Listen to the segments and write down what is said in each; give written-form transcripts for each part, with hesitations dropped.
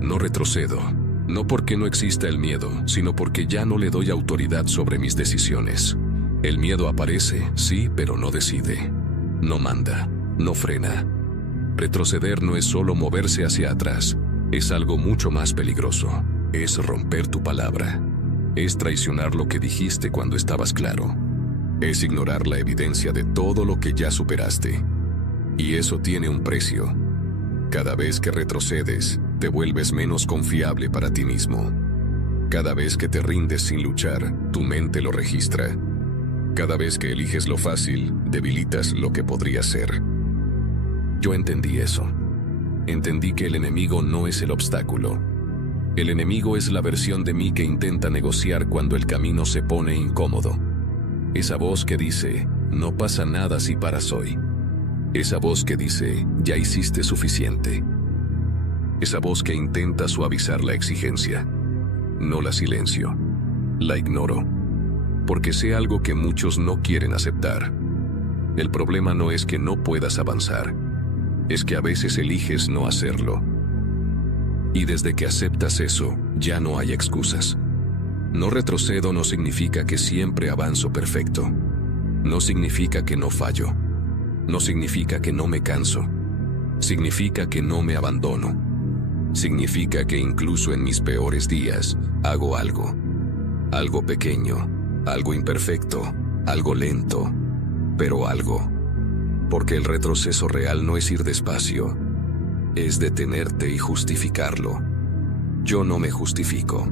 No retrocedo, no porque no exista el miedo, sino porque ya no le doy autoridad sobre mis decisiones. El miedo aparece, sí, pero no decide. No manda, no frena. Retroceder no es solo moverse hacia atrás, es algo mucho más peligroso. Es romper tu palabra. Es traicionar lo que dijiste cuando estabas claro. Es ignorar la evidencia de todo lo que ya superaste. Y eso tiene un precio. Cada vez que retrocedes, te vuelves menos confiable para ti mismo. Cada vez que te rindes sin luchar, tu mente lo registra. Cada vez que eliges lo fácil, debilitas lo que podría ser. Yo entendí eso. Entendí que el enemigo no es el obstáculo. El enemigo es la versión de mí que intenta negociar cuando el camino se pone incómodo. Esa voz que dice, no pasa nada si paras hoy. Esa voz que dice, ya hiciste suficiente. Esa voz que intenta suavizar la exigencia. No la silencio. La ignoro. Porque sé algo que muchos no quieren aceptar. El problema no es que no puedas avanzar. Es que a veces eliges no hacerlo. Y desde que aceptas eso, ya no hay excusas. No retrocedo no significa que siempre avanzo perfecto. No significa que no fallo. No significa que no me canso. Significa que no me abandono. Significa que incluso en mis peores días, hago algo. Algo pequeño, algo imperfecto, algo lento, pero algo. Porque el retroceso real no es ir despacio, es detenerte y justificarlo. Yo no me justifico.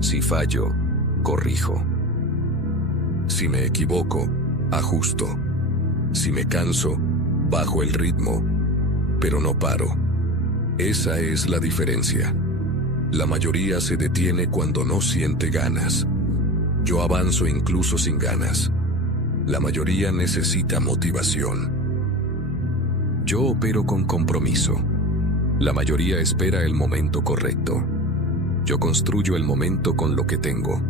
Si fallo, corrijo. Si me equivoco, ajusto. Si me canso, bajo el ritmo, pero no paro. Esa es la diferencia. La mayoría se detiene cuando no siente ganas. Yo avanzo incluso sin ganas. La mayoría necesita motivación. Yo opero con compromiso. La mayoría espera el momento correcto. Yo construyo el momento con lo que tengo.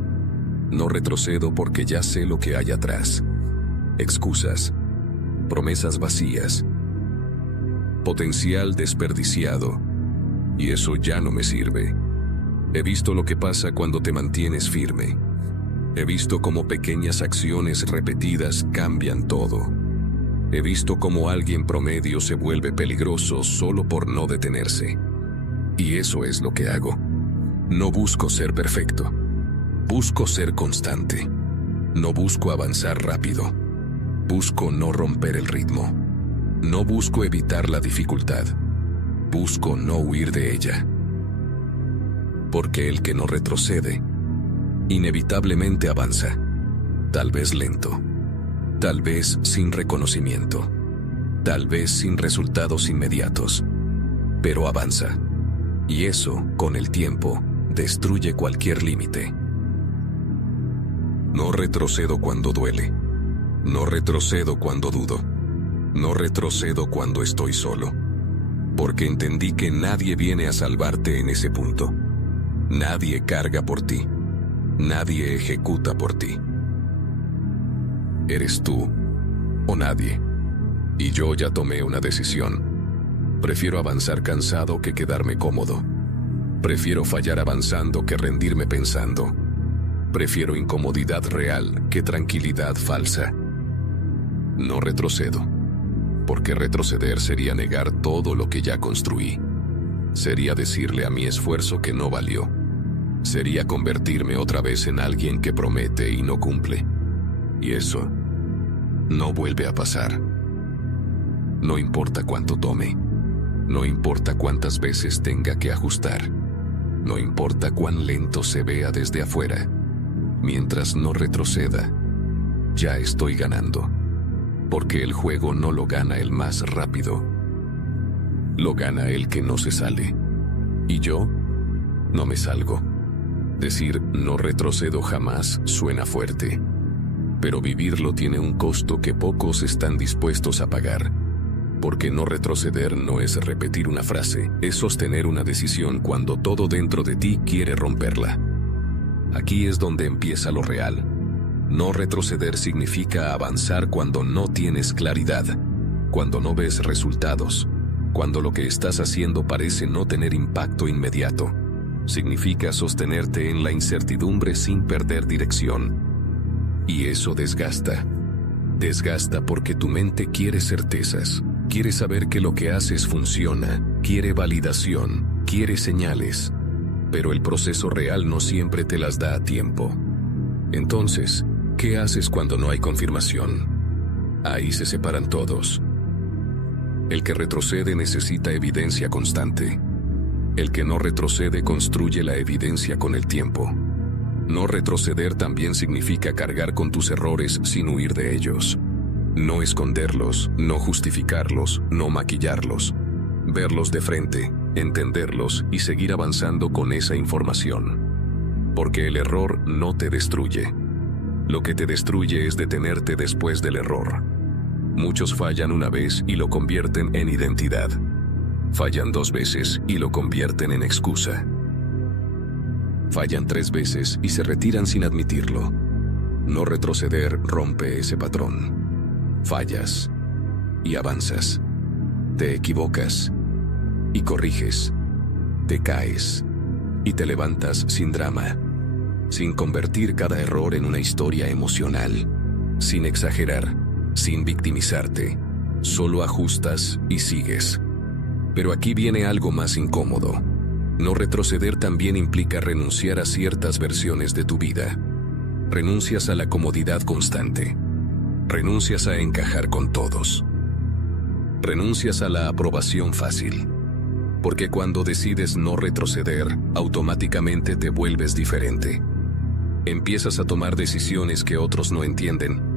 No retrocedo porque ya sé lo que hay atrás. Excusas, promesas vacías, potencial desperdiciado. Y eso ya no me sirve. He visto lo que pasa cuando te mantienes firme. He visto cómo pequeñas acciones repetidas cambian todo. He visto cómo alguien promedio se vuelve peligroso solo por no detenerse. Y eso es lo que hago. No busco ser perfecto. Busco ser constante. No busco avanzar rápido. Busco no romper el ritmo. No busco evitar la dificultad. Busco no huir de ella. Porque el que no retrocede, inevitablemente avanza. Tal vez lento. Tal vez sin reconocimiento. Tal vez sin resultados inmediatos. Pero avanza. Y eso, con el tiempo, destruye cualquier límite. No retrocedo cuando duele. No retrocedo cuando dudo. No retrocedo cuando estoy solo. Porque entendí que nadie viene a salvarte en ese punto. Nadie carga por ti. Nadie ejecuta por ti. Eres tú o nadie. Y yo ya tomé una decisión. Prefiero avanzar cansado que quedarme cómodo. Prefiero fallar avanzando que rendirme pensando. Prefiero incomodidad real que tranquilidad falsa. No retrocedo, porque retroceder sería negar todo lo que ya construí. Sería decirle a mi esfuerzo que no valió. Sería convertirme otra vez en alguien que promete y no cumple. Y eso no vuelve a pasar. No importa cuánto tome. No importa cuántas veces tenga que ajustar. No importa cuán lento se vea desde afuera. Mientras no retroceda, ya estoy ganando. Porque el juego no lo gana el más rápido. Lo gana el que no se sale. Y yo no me salgo. Decir no retrocedo jamás suena fuerte. Pero vivirlo tiene un costo que pocos están dispuestos a pagar. Porque no retroceder no es repetir una frase, es sostener una decisión cuando todo dentro de ti quiere romperla. Aquí es donde empieza lo real. No retroceder significa avanzar cuando no tienes claridad, cuando no ves resultados, Cuando lo que estás haciendo parece no tener impacto inmediato, significa sostenerte en la incertidumbre sin perder dirección. Y eso desgasta. Desgasta porque tu mente quiere certezas, quiere saber que lo que haces funciona, quiere validación, quiere señales. Pero el proceso real no siempre te las da a tiempo. Entonces, ¿qué haces cuando no hay confirmación? Ahí se separan todos. El que retrocede necesita evidencia constante. El que no retrocede construye la evidencia con el tiempo. No retroceder también significa cargar con tus errores sin huir de ellos. No esconderlos, no justificarlos, no maquillarlos. Verlos de frente, entenderlos y seguir avanzando con esa información. Porque el error no te destruye. Lo que te destruye es detenerte después del error. Muchos fallan una vez y lo convierten en identidad. Fallan 2 veces y lo convierten en excusa. Fallan 3 veces y se retiran sin admitirlo. No retroceder rompe ese patrón. Fallas y avanzas. Te equivocas y corriges. Te caes y te levantas sin drama. Sin convertir cada error en una historia emocional. Sin exagerar. Sin victimizarte, solo ajustas y sigues. Pero aquí viene algo más incómodo. No retroceder también implica renunciar a ciertas versiones de tu vida. Renuncias a la comodidad constante. Renuncias a encajar con todos. Renuncias a la aprobación fácil. Porque cuando decides no retroceder, automáticamente te vuelves diferente. Empiezas a tomar decisiones que otros no entienden.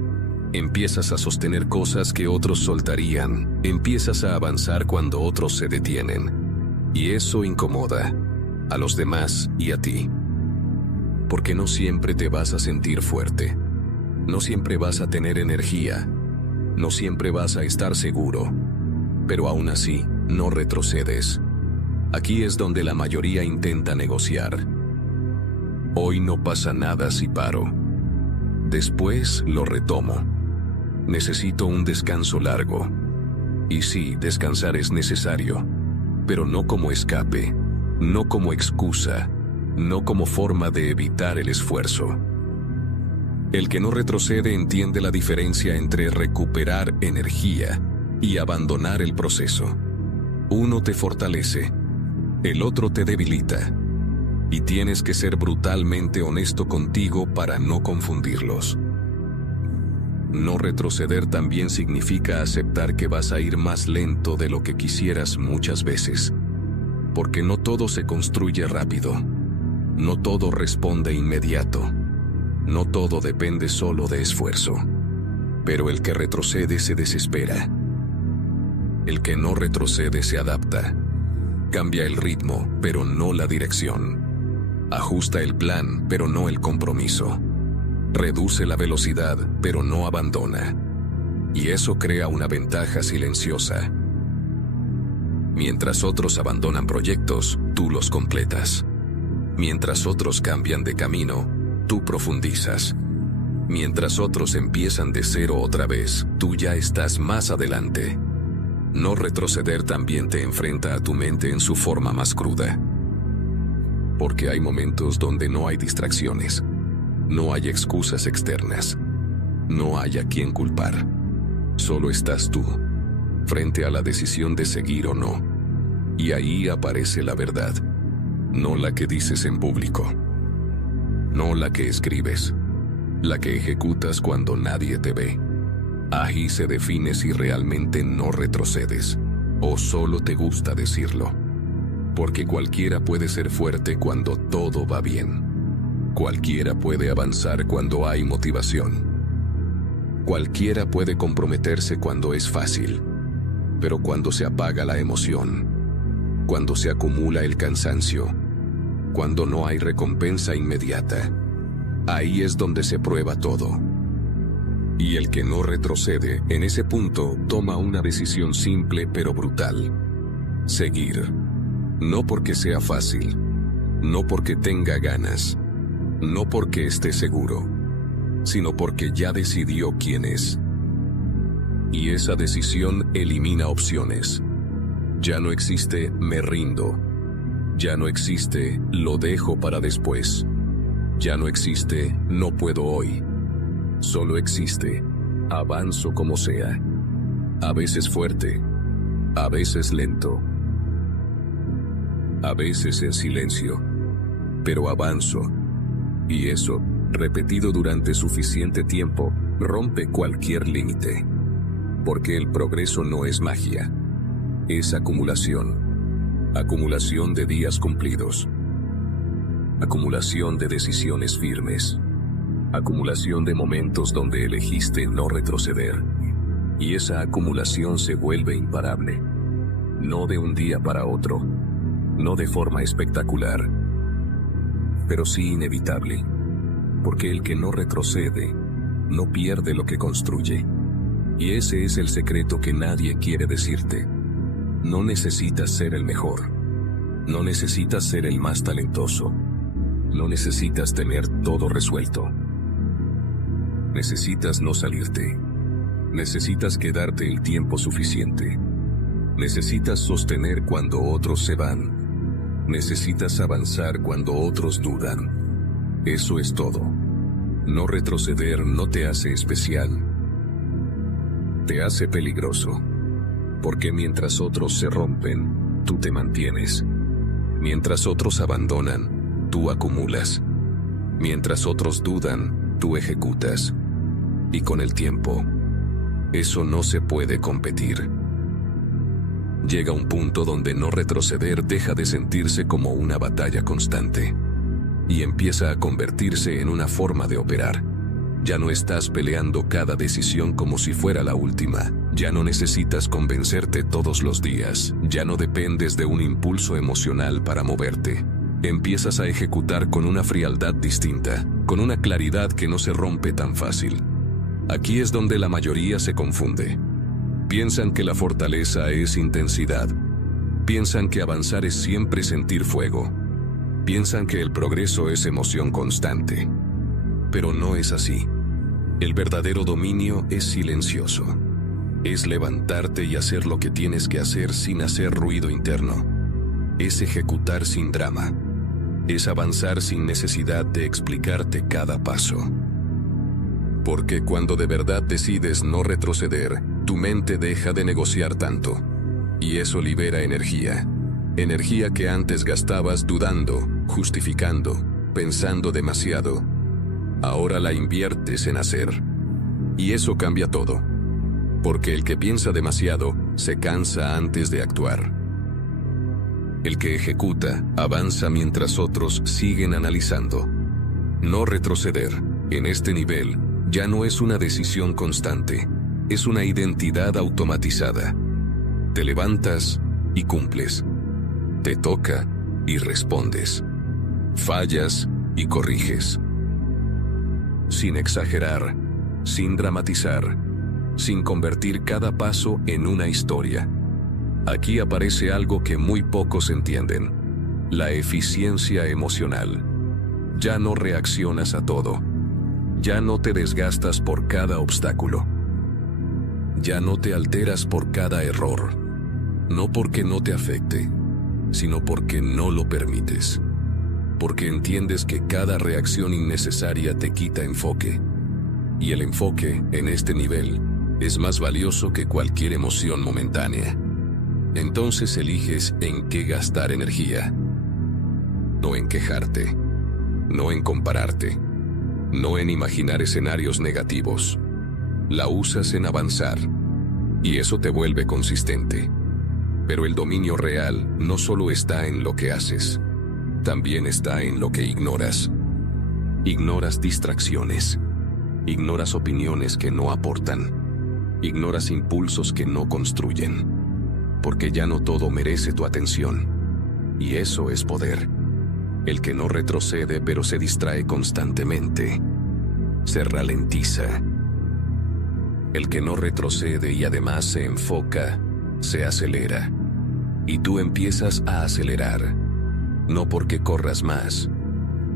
Empiezas a sostener cosas que otros soltarían. Empiezas a avanzar cuando otros se detienen. Y eso incomoda a los demás y a ti. Porque no siempre te vas a sentir fuerte. No siempre vas a tener energía. No siempre vas a estar seguro. Pero aún así, no retrocedes. Aquí es donde la mayoría intenta negociar. Hoy no pasa nada si paro. Después lo retomo. Necesito un descanso largo. Y sí, descansar es necesario, pero no como escape, no como excusa, no como forma de evitar el esfuerzo. El que no retrocede entiende la diferencia entre recuperar energía y abandonar el proceso. Uno te fortalece, el otro te debilita, y tienes que ser brutalmente honesto contigo para no confundirlos. No retroceder también significa aceptar que vas a ir más lento de lo que quisieras muchas veces. Porque no todo se construye rápido. No todo responde inmediato. No todo depende solo de esfuerzo. Pero el que retrocede se desespera. El que no retrocede se adapta. Cambia el ritmo, pero no la dirección. Ajusta el plan, pero no el compromiso. Reduce la velocidad, pero no abandona. Y eso crea una ventaja silenciosa. Mientras otros abandonan proyectos, tú los completas. Mientras otros cambian de camino, tú profundizas. Mientras otros empiezan de cero otra vez, tú ya estás más adelante. No retroceder también te enfrenta a tu mente en su forma más cruda. Porque hay momentos donde no hay distracciones. No hay excusas externas. No hay a quien culpar. Solo estás tú, frente a la decisión de seguir o no. Y ahí aparece la verdad. No la que dices en público. No la que escribes. La que ejecutas cuando nadie te ve. Ahí se define si realmente no retrocedes, o solo te gusta decirlo. Porque cualquiera puede ser fuerte cuando todo va bien. Cualquiera puede avanzar cuando hay motivación. Cualquiera puede comprometerse cuando es fácil. Pero cuando se apaga la emoción, cuando se acumula el cansancio, cuando no hay recompensa inmediata, ahí es donde se prueba todo. Y el que no retrocede, en ese punto, toma una decisión simple pero brutal. Seguir. No porque sea fácil. No porque tenga ganas. No porque esté seguro. Sino porque ya decidió quién es. Y esa decisión elimina opciones. Ya no existe me rindo. Ya no existe lo dejo para después. Ya no existe no puedo hoy. Solo existe avanzo como sea. A veces fuerte, a veces lento, a veces en silencio, pero avanzo. Y eso, repetido durante suficiente tiempo, rompe cualquier límite. Porque el progreso no es magia, es acumulación. Acumulación de días cumplidos. Acumulación de decisiones firmes. Acumulación de momentos donde elegiste no retroceder. Y esa acumulación se vuelve imparable. No de un día para otro, no de forma espectacular, pero sí inevitable. Porque el que no retrocede, no pierde lo que construye. Y ese es el secreto que nadie quiere decirte. No necesitas ser el mejor. No necesitas ser el más talentoso. No necesitas tener todo resuelto. Necesitas no salirte. Necesitas quedarte el tiempo suficiente. Necesitas sostener cuando otros se van. Necesitas avanzar cuando otros dudan. Eso es todo. No retroceder no te hace especial. Te hace peligroso. Porque mientras otros se rompen, tú te mantienes. Mientras otros abandonan, tú acumulas. Mientras otros dudan, tú ejecutas. Y con el tiempo, eso no se puede competir. Llega un punto donde no retroceder deja de sentirse como una batalla constante. Y empieza a convertirse en una forma de operar. Ya no estás peleando cada decisión como si fuera la última. Ya no necesitas convencerte todos los días. Ya no dependes de un impulso emocional para moverte. Empiezas a ejecutar con una frialdad distinta, con una claridad que no se rompe tan fácil. Aquí es donde la mayoría se confunde. Piensan que la fortaleza es intensidad. Piensan que avanzar es siempre sentir fuego. Piensan que el progreso es emoción constante. Pero no es así. El verdadero dominio es silencioso. Es levantarte y hacer lo que tienes que hacer sin hacer ruido interno. Es ejecutar sin drama. Es avanzar sin necesidad de explicarte cada paso. Porque cuando de verdad decides no retroceder, tu mente deja de negociar tanto. Y eso libera energía. Energía que antes gastabas dudando, justificando, pensando demasiado. Ahora la inviertes en hacer. Y eso cambia todo. Porque el que piensa demasiado, se cansa antes de actuar. El que ejecuta, avanza mientras otros siguen analizando. No retroceder, en este nivel, ya no es una decisión constante, es una identidad automatizada. Te levantas y cumples. Te toca y respondes. Fallas y corriges. Sin exagerar, sin dramatizar, sin convertir cada paso en una historia. Aquí aparece algo que muy pocos entienden: la eficiencia emocional. Ya no reaccionas a todo. Ya no te desgastas por cada obstáculo. Ya no te alteras por cada error. No porque no te afecte, sino porque no lo permites. Porque entiendes que cada reacción innecesaria te quita enfoque. Y el enfoque, en este nivel, es más valioso que cualquier emoción momentánea. Entonces eliges en qué gastar energía. No en quejarte. No en compararte. No en imaginar escenarios negativos. La usas en avanzar. Y eso te vuelve consistente. Pero el dominio real no solo está en lo que haces. También está en lo que ignoras. Ignoras distracciones. Ignoras opiniones que no aportan. Ignoras impulsos que no construyen. Porque ya no todo merece tu atención. Y eso es poder. El que no retrocede pero se distrae constantemente, se ralentiza. El que no retrocede y además se enfoca, se acelera. Y tú empiezas a acelerar. No porque corras más,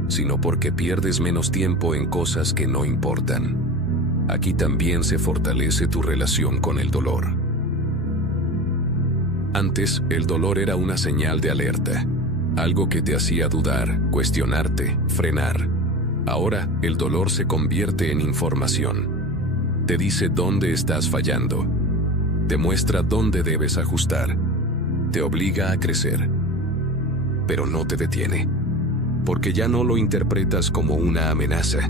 sino porque pierdes menos tiempo en cosas que no importan. Aquí también se fortalece tu relación con el dolor. Antes, el dolor era una señal de alerta, algo que te hacía dudar, cuestionarte, frenar. Ahora, el dolor se convierte en información. Te dice dónde estás fallando. Te muestra dónde debes ajustar. Te obliga a crecer. Pero no te detiene. Porque ya no lo interpretas como una amenaza.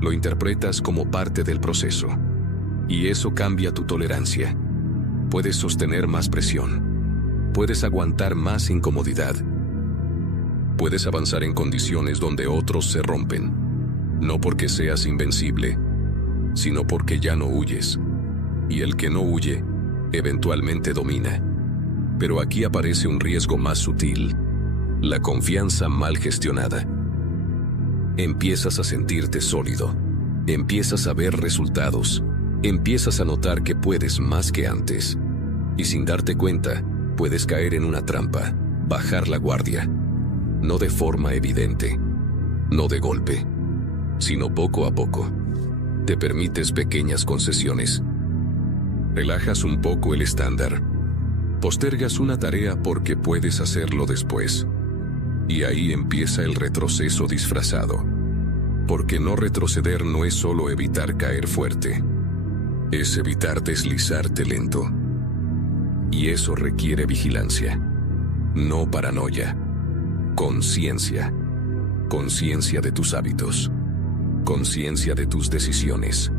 Lo interpretas como parte del proceso. Y eso cambia tu tolerancia. Puedes sostener más presión. Puedes aguantar más incomodidad. Puedes avanzar en condiciones donde otros se rompen. No porque seas invencible, sino porque ya no huyes. Y el que no huye, eventualmente domina. Pero aquí aparece un riesgo más sutil: la confianza mal gestionada. Empiezas a sentirte sólido. Empiezas a ver resultados. Empiezas a notar que puedes más que antes. Y sin darte cuenta, puedes caer en una trampa, bajar la guardia. No de forma evidente, no de golpe, sino poco a poco. Te permites pequeñas concesiones. Relajas un poco el estándar. Postergas una tarea porque puedes hacerlo después. Y ahí empieza el retroceso disfrazado. Porque no retroceder no es solo evitar caer fuerte. Es evitar deslizarte lento. Y eso requiere vigilancia. No paranoia. Conciencia. Conciencia de tus hábitos. Conciencia de tus decisiones.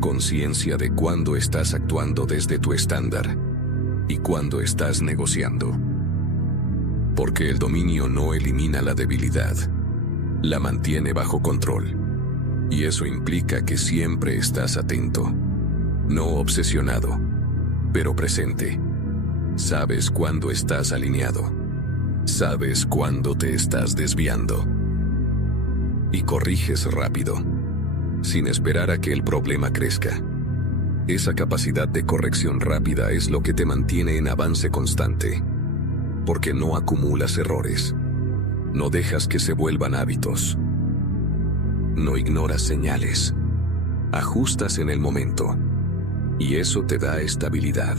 Conciencia de cuándo estás actuando desde tu estándar y cuándo estás negociando. Porque el dominio no elimina la debilidad, la mantiene bajo control. Y eso implica que siempre estás atento, no obsesionado, pero presente. Sabes cuándo estás alineado. Sabes cuándo te estás desviando. Y corriges rápido, sin esperar a que el problema crezca. Esa capacidad de corrección rápida es lo que te mantiene en avance constante, porque no acumulas errores, no dejas que se vuelvan hábitos, no ignoras señales, ajustas en el momento, y eso te da estabilidad.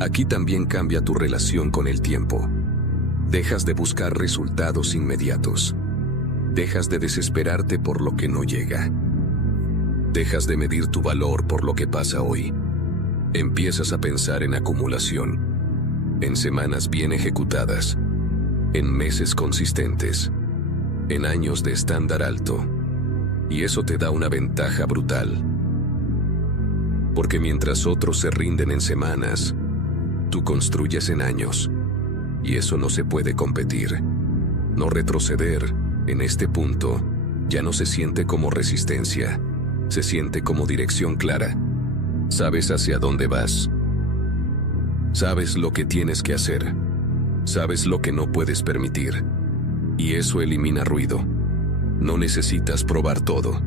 Aquí también cambia tu relación con el tiempo. Dejas de buscar resultados inmediatos. Dejas de desesperarte por lo que no llega. Dejas de medir tu valor por lo que pasa hoy. Empiezas a pensar en acumulación, en semanas bien ejecutadas, en meses consistentes, en años de estándar alto. Y eso te da una ventaja brutal. Porque mientras otros se rinden en semanas, tú construyes en años. Y eso no se puede competir. No retroceder, en este punto, ya no se siente como resistencia. Se siente como dirección clara. Sabes hacia dónde vas. Sabes lo que tienes que hacer. Sabes lo que no puedes permitir. Y eso elimina ruido. No necesitas probar todo.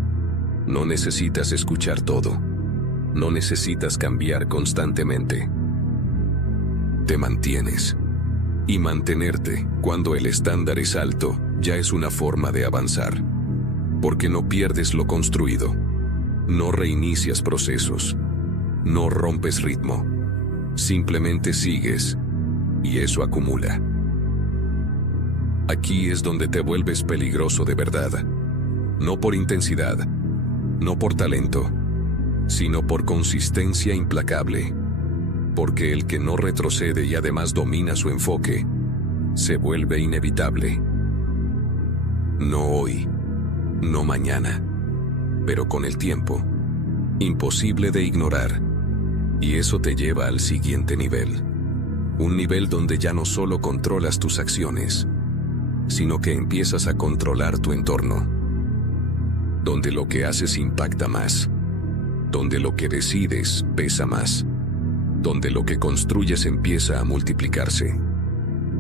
No necesitas escuchar todo. No necesitas cambiar constantemente. Te mantienes. Y mantenerte, cuando el estándar es alto, ya es una forma de avanzar. Porque no pierdes lo construido. No reinicias procesos. No rompes ritmo. Simplemente sigues. Y eso acumula. Aquí es donde te vuelves peligroso de verdad. No por intensidad. No por talento. Sino por consistencia implacable. Porque el que no retrocede y además domina su enfoque, se vuelve inevitable. No hoy, no mañana, pero con el tiempo, imposible de ignorar. Y eso te lleva al siguiente nivel. Un nivel donde ya no solo controlas tus acciones, sino que empiezas a controlar tu entorno. Donde lo que haces impacta más. Donde lo que decides pesa más. Donde lo que construyes empieza a multiplicarse.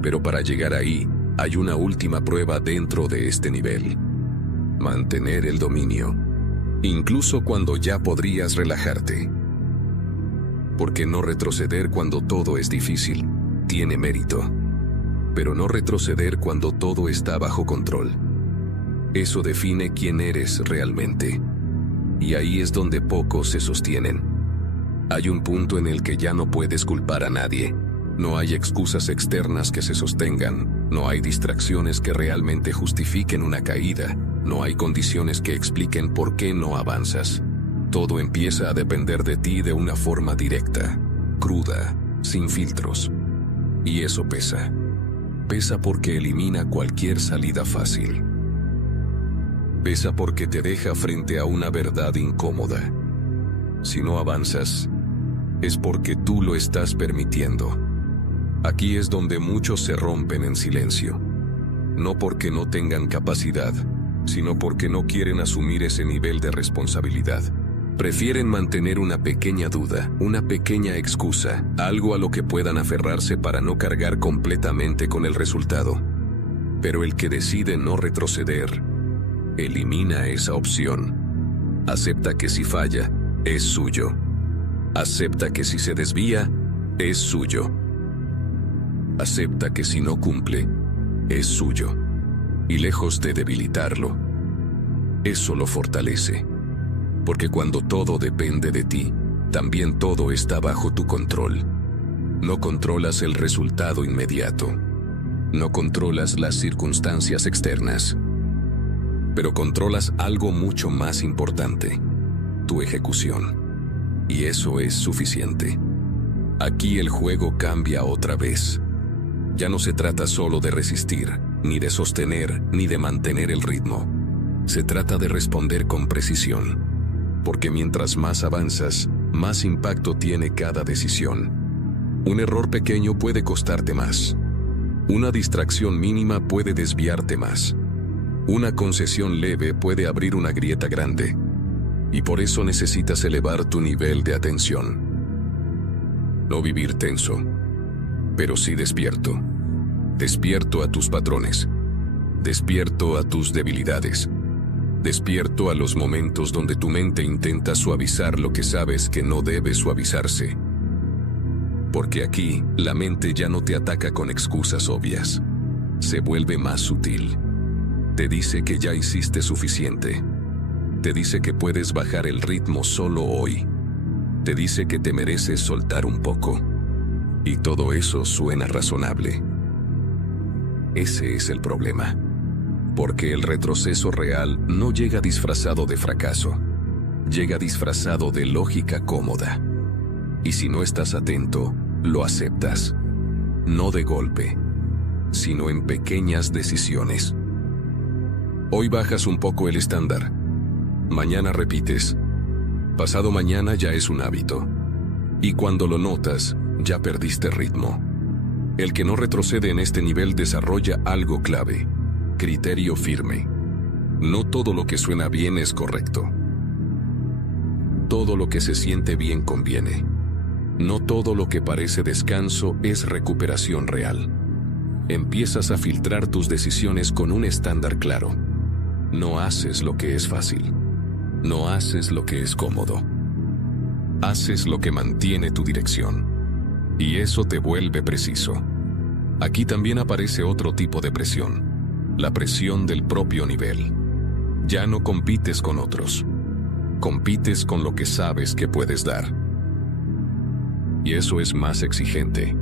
Pero para llegar ahí, hay una última prueba dentro de este nivel. Mantener el dominio. Incluso cuando ya podrías relajarte. Porque no retroceder cuando todo es difícil, tiene mérito. Pero no retroceder cuando todo está bajo control. Eso define quién eres realmente. Y ahí es donde pocos se sostienen. Hay un punto en el que ya no puedes culpar a nadie, No hay excusas externas que se sostengan, no hay distracciones que realmente justifiquen una caída, no hay condiciones que expliquen por qué no avanzas. Todo empieza a depender de ti de una forma directa, cruda, sin filtros. Y eso pesa. Pesa porque elimina cualquier salida fácil. Pesa porque te deja frente a una verdad incómoda. Si no avanzas, es porque tú lo estás permitiendo. Aquí es donde muchos se rompen en silencio. No porque no tengan capacidad, sino porque no quieren asumir ese nivel de responsabilidad. Prefieren mantener una pequeña duda, una pequeña excusa, algo a lo que puedan aferrarse para no cargar completamente con el resultado. Pero el que decide no retroceder, elimina esa opción. Acepta que si falla, es suyo. Acepta que si se desvía, es suyo. Acepta que si no cumple, es suyo. Y lejos de debilitarlo, eso lo fortalece. Porque cuando todo depende de ti, también todo está bajo tu control. No controlas el resultado inmediato. No controlas las circunstancias externas. Pero controlas algo mucho más importante: tu ejecución. Y eso es suficiente. Aquí el juego cambia otra vez. Ya no se trata solo de resistir, ni de sostener, ni de mantener el ritmo. Se trata de responder con precisión. Porque mientras más avanzas, más impacto tiene cada decisión. Un error pequeño puede costarte más. Una distracción mínima puede desviarte más. Una concesión leve puede abrir una grieta grande. Y por eso necesitas elevar tu nivel de atención. No vivir tenso, pero sí despierto. Despierto a tus patrones. Despierto a tus debilidades. Despierto a los momentos donde tu mente intenta suavizar lo que sabes que no debe suavizarse. Porque aquí, la mente ya no te ataca con excusas obvias. Se vuelve más sutil. Te dice que ya hiciste suficiente. Te dice que puedes bajar el ritmo solo hoy. Te dice que te mereces soltar un poco. Y todo eso suena razonable. Ese es el problema. Porque el retroceso real no llega disfrazado de fracaso. Llega disfrazado de lógica cómoda. Y si no estás atento, lo aceptas. No de golpe, sino en pequeñas decisiones. Hoy bajas un poco el estándar. Mañana repites. Pasado mañana ya es un hábito. Y cuando lo notas, ya perdiste ritmo. El que no retrocede en este nivel desarrolla algo clave: criterio firme. No todo lo que suena bien es correcto. Todo lo que se siente bien conviene. No todo lo que parece descanso es recuperación real. Empiezas a filtrar tus decisiones con un estándar claro. No haces lo que es fácil. No haces lo que es cómodo. Haces lo que mantiene tu dirección. Y eso te vuelve preciso. Aquí también aparece otro tipo de presión. La presión del propio nivel. Ya no compites con otros. Compites con lo que sabes que puedes dar. Y eso es más exigente.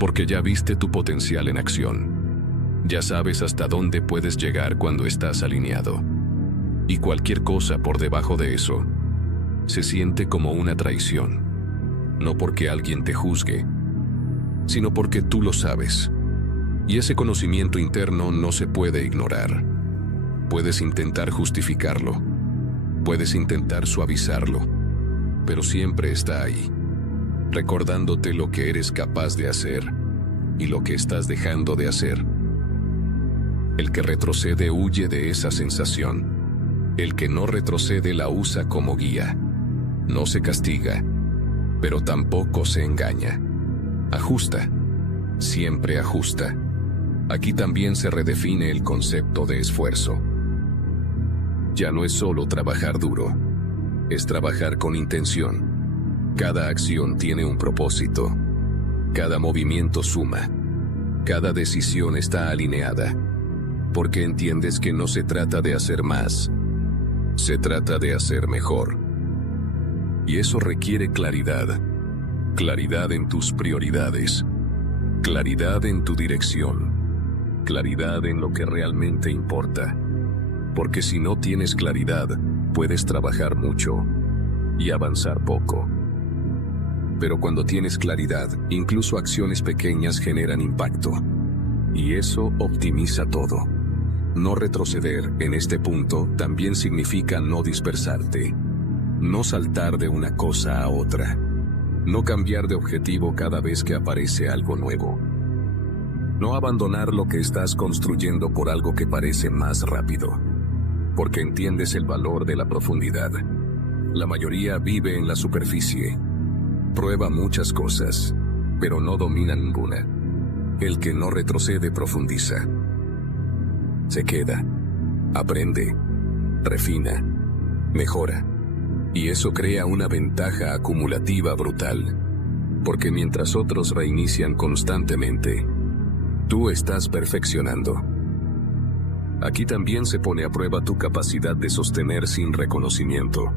Porque ya viste tu potencial en acción. Ya sabes hasta dónde puedes llegar cuando estás alineado. Y cualquier cosa por debajo de eso se siente como una traición. No porque alguien te juzgue, sino porque tú lo sabes. Y ese conocimiento interno no se puede ignorar. Puedes intentar justificarlo. Puedes intentar suavizarlo. Pero siempre está ahí, recordándote lo que eres capaz de hacer y lo que estás dejando de hacer. El que retrocede huye de esa sensación. El que no retrocede la usa como guía. No se castiga, pero tampoco se engaña. Ajusta. Siempre ajusta. Aquí también se redefine el concepto de esfuerzo. Ya no es solo trabajar duro, es trabajar con intención. Cada acción tiene un propósito. Cada movimiento suma. Cada decisión está alineada. Porque entiendes que no se trata de hacer más, se trata de hacer mejor. Y eso requiere claridad. Claridad en tus prioridades. Claridad en tu dirección. Claridad en lo que realmente importa. Porque si no tienes claridad, puedes trabajar mucho y avanzar poco. Pero cuando tienes claridad, incluso acciones pequeñas generan impacto. Y eso optimiza todo. No retroceder en este punto también significa no dispersarte. No saltar de una cosa a otra. No cambiar de objetivo cada vez que aparece algo nuevo. No abandonar lo que estás construyendo por algo que parece más rápido. Porque entiendes el valor de la profundidad. La mayoría vive en la superficie. Prueba muchas cosas, pero no domina ninguna. El que no retrocede profundiza. Se queda, aprende, refina, mejora. Y eso crea una ventaja acumulativa brutal. Porque mientras otros reinician constantemente, tú estás perfeccionando. Aquí también se pone a prueba tu capacidad de sostener sin reconocimiento.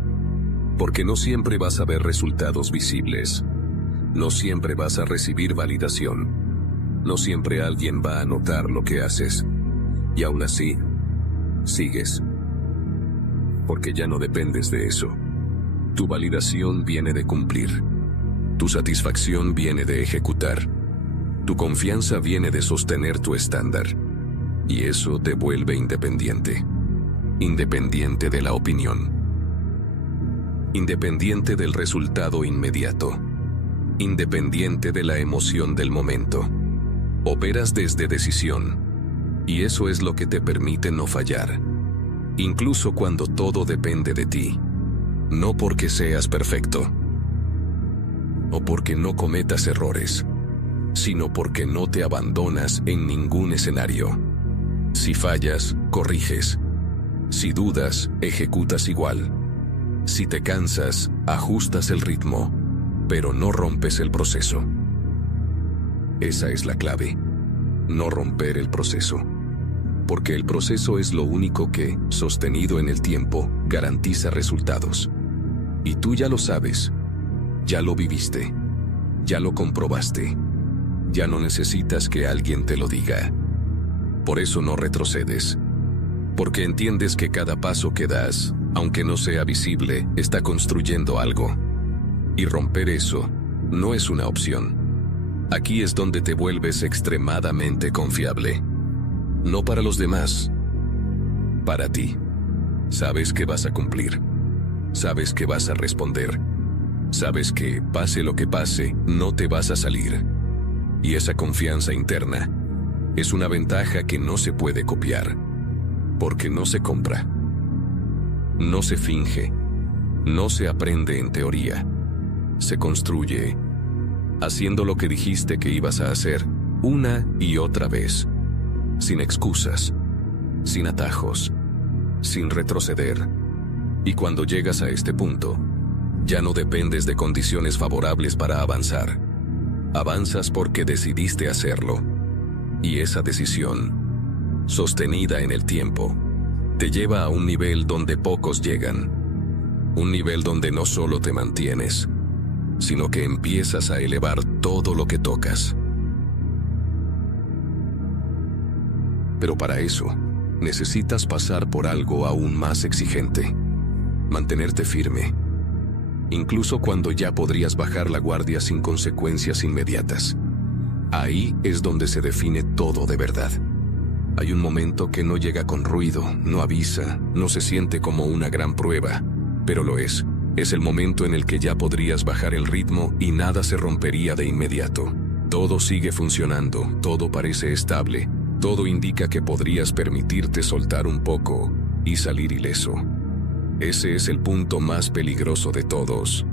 Porque no siempre vas a ver resultados visibles. No siempre vas a recibir validación. No siempre alguien va a notar lo que haces. Y aún así, sigues. Porque ya no dependes de eso. Tu validación viene de cumplir. Tu satisfacción viene de ejecutar. Tu confianza viene de sostener tu estándar. Y eso te vuelve independiente. Independiente de la opinión. Independiente del resultado inmediato. Independiente de la emoción del momento. Operas desde decisión. Y eso es lo que te permite no fallar. Incluso cuando todo depende de ti. No porque seas perfecto. O porque no cometas errores. Sino porque no te abandonas en ningún escenario. Si fallas, corriges. Si dudas, ejecutas igual. Si te cansas, ajustas el ritmo, pero no rompes el proceso. Esa es la clave. No romper el proceso. Porque el proceso es lo único que, sostenido en el tiempo, garantiza resultados. Y tú ya lo sabes. Ya lo viviste. Ya lo comprobaste. Ya no necesitas que alguien te lo diga. Por eso no retrocedes. Porque entiendes que cada paso que das, aunque no sea visible, está construyendo algo. Y romper eso no es una opción. Aquí es donde te vuelves extremadamente confiable. No para los demás. Para ti. Sabes que vas a cumplir. Sabes que vas a responder. Sabes que, pase lo que pase, no te vas a salir. Y esa confianza interna es una ventaja que no se puede copiar. Porque no se compra. No se finge. No se aprende en teoría. Se construye. Haciendo lo que dijiste que ibas a hacer, una y otra vez. Sin excusas. Sin atajos. Sin retroceder. Y cuando llegas a este punto, ya no dependes de condiciones favorables para avanzar. Avanzas porque decidiste hacerlo. Y esa decisión, sostenida en el tiempo, te lleva a un nivel donde pocos llegan. Un nivel donde no solo te mantienes, sino que empiezas a elevar todo lo que tocas. Pero para eso, necesitas pasar por algo aún más exigente. Mantenerte firme. Incluso cuando ya podrías bajar la guardia sin consecuencias inmediatas. Ahí es donde se define todo de verdad. Hay un momento que no llega con ruido, no avisa, no se siente como una gran prueba, pero lo es. Es el momento en el que ya podrías bajar el ritmo y nada se rompería de inmediato. Todo sigue funcionando, todo parece estable, todo indica que podrías permitirte soltar un poco y salir ileso. Ese es el punto más peligroso de todos.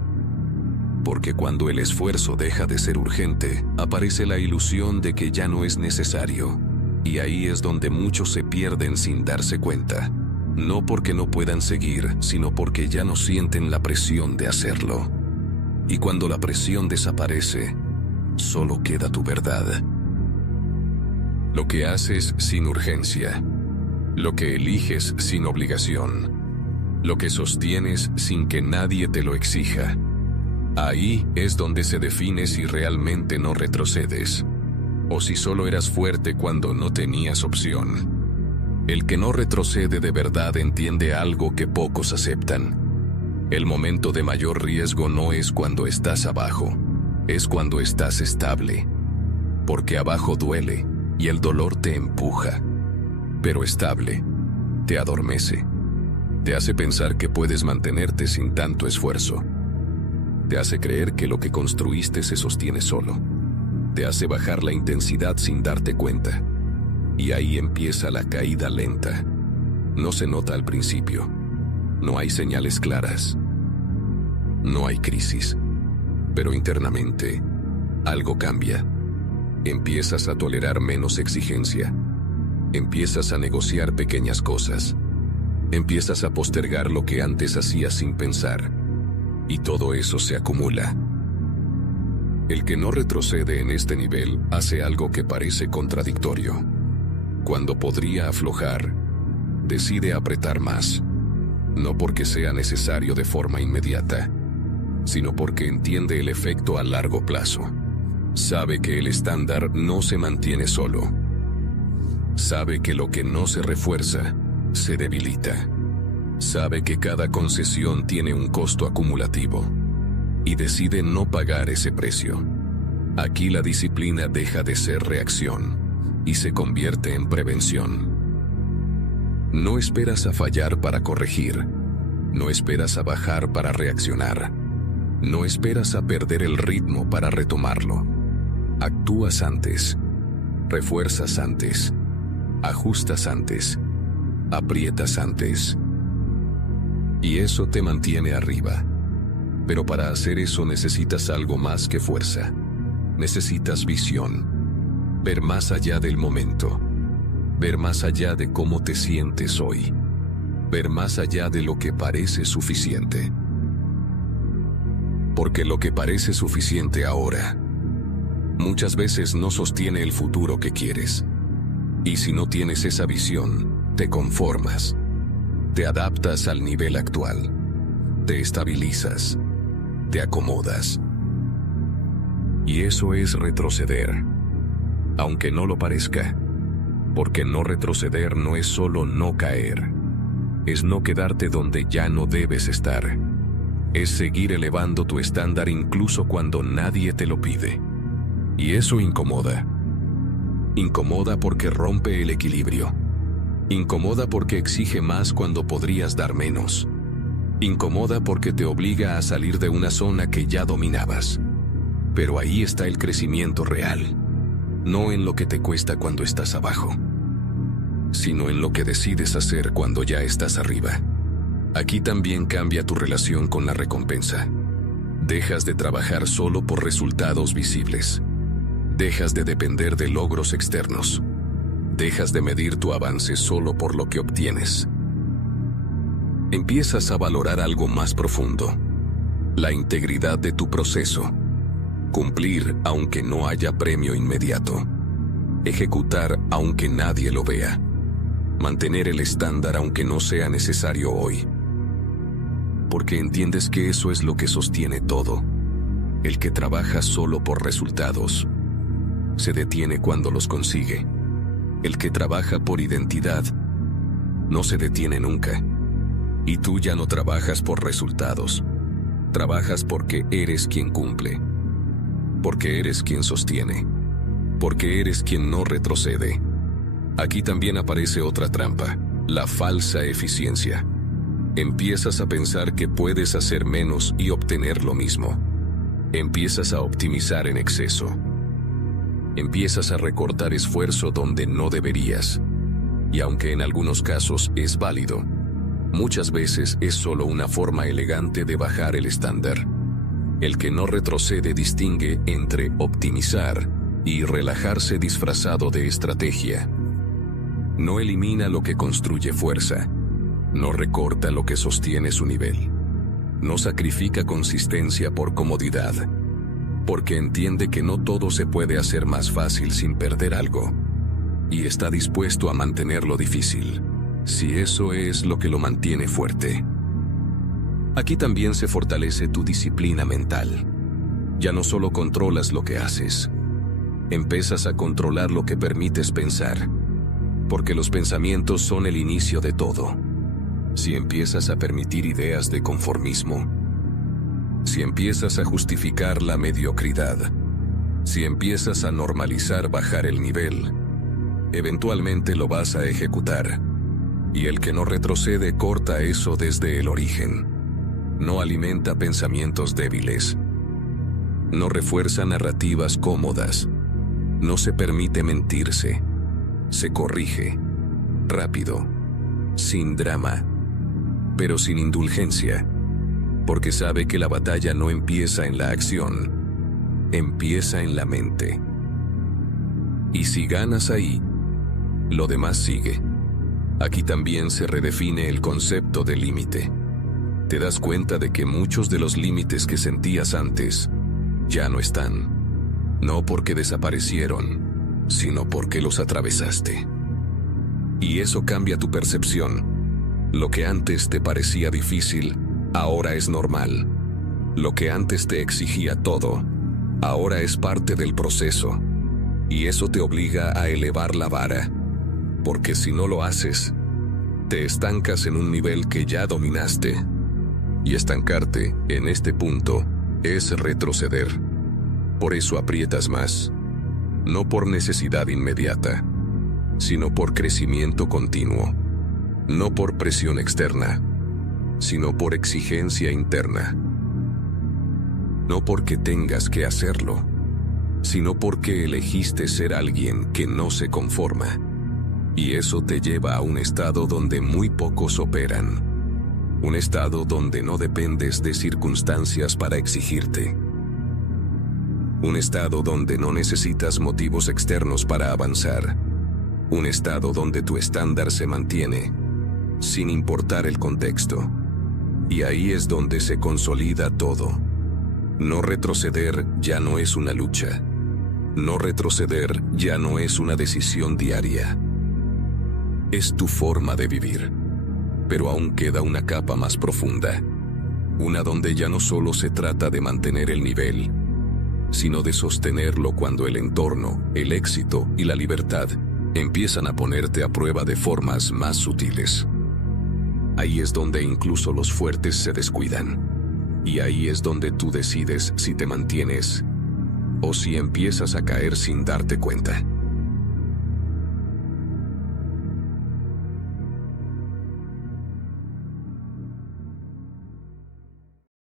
Porque cuando el esfuerzo deja de ser urgente, aparece la ilusión de que ya no es necesario. Y ahí es donde muchos se pierden sin darse cuenta. No porque no puedan seguir, sino porque ya no sienten la presión de hacerlo. Y cuando la presión desaparece, solo queda tu verdad. Lo que haces sin urgencia. Lo que eliges sin obligación. Lo que sostienes sin que nadie te lo exija. Ahí es donde se define si realmente no retrocedes. o si solo eras fuerte cuando no tenías opción. El que no retrocede de verdad entiende algo que pocos aceptan. El momento de mayor riesgo no es cuando estás abajo, es cuando estás estable. Porque abajo duele y el dolor te empuja. Pero estable te adormece. Te hace pensar que puedes mantenerte sin tanto esfuerzo. Te hace creer que lo que construiste se sostiene solo. Te hace bajar la intensidad sin darte cuenta. Y ahí empieza la caída lenta. No se nota al principio. No hay señales claras. No hay crisis. Pero internamente, algo cambia. Empiezas a tolerar menos exigencia. Empiezas a negociar pequeñas cosas. Empiezas a postergar lo que antes hacías sin pensar. Y todo eso se acumula. El que no retrocede en este nivel hace algo que parece contradictorio. Cuando podría aflojar, decide apretar más. No porque sea necesario de forma inmediata, sino porque entiende el efecto a largo plazo. Sabe que el estándar no se mantiene solo. Sabe que lo que no se refuerza, se debilita. Sabe que cada concesión tiene un costo acumulativo. Y decide no pagar ese precio. Aquí la disciplina deja de ser reacción y se convierte en prevención. No esperas a fallar para corregir. No esperas a bajar para reaccionar. No esperas a perder el ritmo para retomarlo. Actúas antes. Refuerzas antes. Ajustas antes. Aprietas antes. Y eso te mantiene arriba. Pero para hacer eso necesitas algo más que fuerza. Necesitas visión. Ver más allá del momento. Ver más allá de cómo te sientes hoy. Ver más allá de lo que parece suficiente. Porque lo que parece suficiente ahora, muchas veces no sostiene el futuro que quieres. Y si no tienes esa visión, te conformas. Te adaptas al nivel actual. Te estabilizas. Te acomodas. Y eso es retroceder. Aunque no lo parezca. Porque no retroceder no es solo no caer. Es no quedarte donde ya no debes estar. Es seguir elevando tu estándar incluso cuando nadie te lo pide. Y eso incomoda. Incomoda porque rompe el equilibrio. Incomoda porque exige más cuando podrías dar menos. Incomoda porque te obliga a salir de una zona que ya dominabas. Pero ahí está el crecimiento real. No en lo que te cuesta cuando estás abajo, sino en lo que decides hacer cuando ya estás arriba. Aquí también cambia tu relación con la recompensa. Dejas de trabajar solo por resultados visibles. Dejas de depender de logros externos. Dejas de medir tu avance solo por lo que obtienes. Empiezas a valorar algo más profundo. La integridad de tu proceso. Cumplir aunque no haya premio inmediato. Ejecutar aunque nadie lo vea. Mantener el estándar aunque no sea necesario hoy. Porque entiendes que eso es lo que sostiene todo. El que trabaja solo por resultados se detiene cuando los consigue. El que trabaja por identidad no se detiene nunca. Y tú ya no trabajas por resultados. Trabajas porque eres quien cumple. Porque eres quien sostiene. Porque eres quien no retrocede. Aquí también aparece otra trampa, la falsa eficiencia. Empiezas a pensar que puedes hacer menos y obtener lo mismo. Empiezas a optimizar en exceso. Empiezas a recortar esfuerzo donde no deberías. Y aunque en algunos casos es válido, muchas veces es solo una forma elegante de bajar el estándar. El que no retrocede distingue entre optimizar y relajarse disfrazado de estrategia. No elimina lo que construye fuerza. No recorta lo que sostiene su nivel. No sacrifica consistencia por comodidad. Porque entiende que no todo se puede hacer más fácil sin perder algo. Y está dispuesto a mantenerlo difícil, si eso es lo que lo mantiene fuerte. Aquí también se fortalece tu disciplina mental. Ya no solo controlas lo que haces, empiezas a controlar lo que permites pensar, porque los pensamientos son el inicio de todo. Si empiezas a permitir ideas de conformismo, si empiezas a justificar la mediocridad, si empiezas a normalizar bajar el nivel, eventualmente lo vas a ejecutar. Y el que no retrocede corta eso desde el origen. No alimenta pensamientos débiles. No refuerza narrativas cómodas. No se permite mentirse. Se corrige. Rápido. Sin drama. Pero sin indulgencia. Porque sabe que la batalla no empieza en la acción. Empieza en la mente. Y si ganas ahí, lo demás sigue. Aquí también se redefine el concepto de límite. Te das cuenta de que muchos de los límites que sentías antes ya no están. No porque desaparecieron, sino porque los atravesaste. Y eso cambia tu percepción. Lo que antes te parecía difícil, ahora es normal. Lo que antes te exigía todo, ahora es parte del proceso. Y eso te obliga a elevar la vara. Porque si no lo haces, te estancas en un nivel que ya dominaste. Y estancarte en este punto es retroceder. Por eso aprietas más. No por necesidad inmediata, sino por crecimiento continuo. No por presión externa, sino por exigencia interna. No porque tengas que hacerlo, sino porque elegiste ser alguien que no se conforma. Y eso te lleva a un estado donde muy pocos operan. Un estado donde no dependes de circunstancias para exigirte. Un estado donde no necesitas motivos externos para avanzar. Un estado donde tu estándar se mantiene, sin importar el contexto. Y ahí es donde se consolida todo. No retroceder ya no es una lucha. No retroceder ya no es una decisión diaria. Es tu forma de vivir. Pero aún queda una capa más profunda. Una donde ya no solo se trata de mantener el nivel, sino de sostenerlo cuando el entorno, el éxito y la libertad empiezan a ponerte a prueba de formas más sutiles. Ahí es donde incluso los fuertes se descuidan. Y ahí es donde tú decides si te mantienes o si empiezas a caer sin darte cuenta.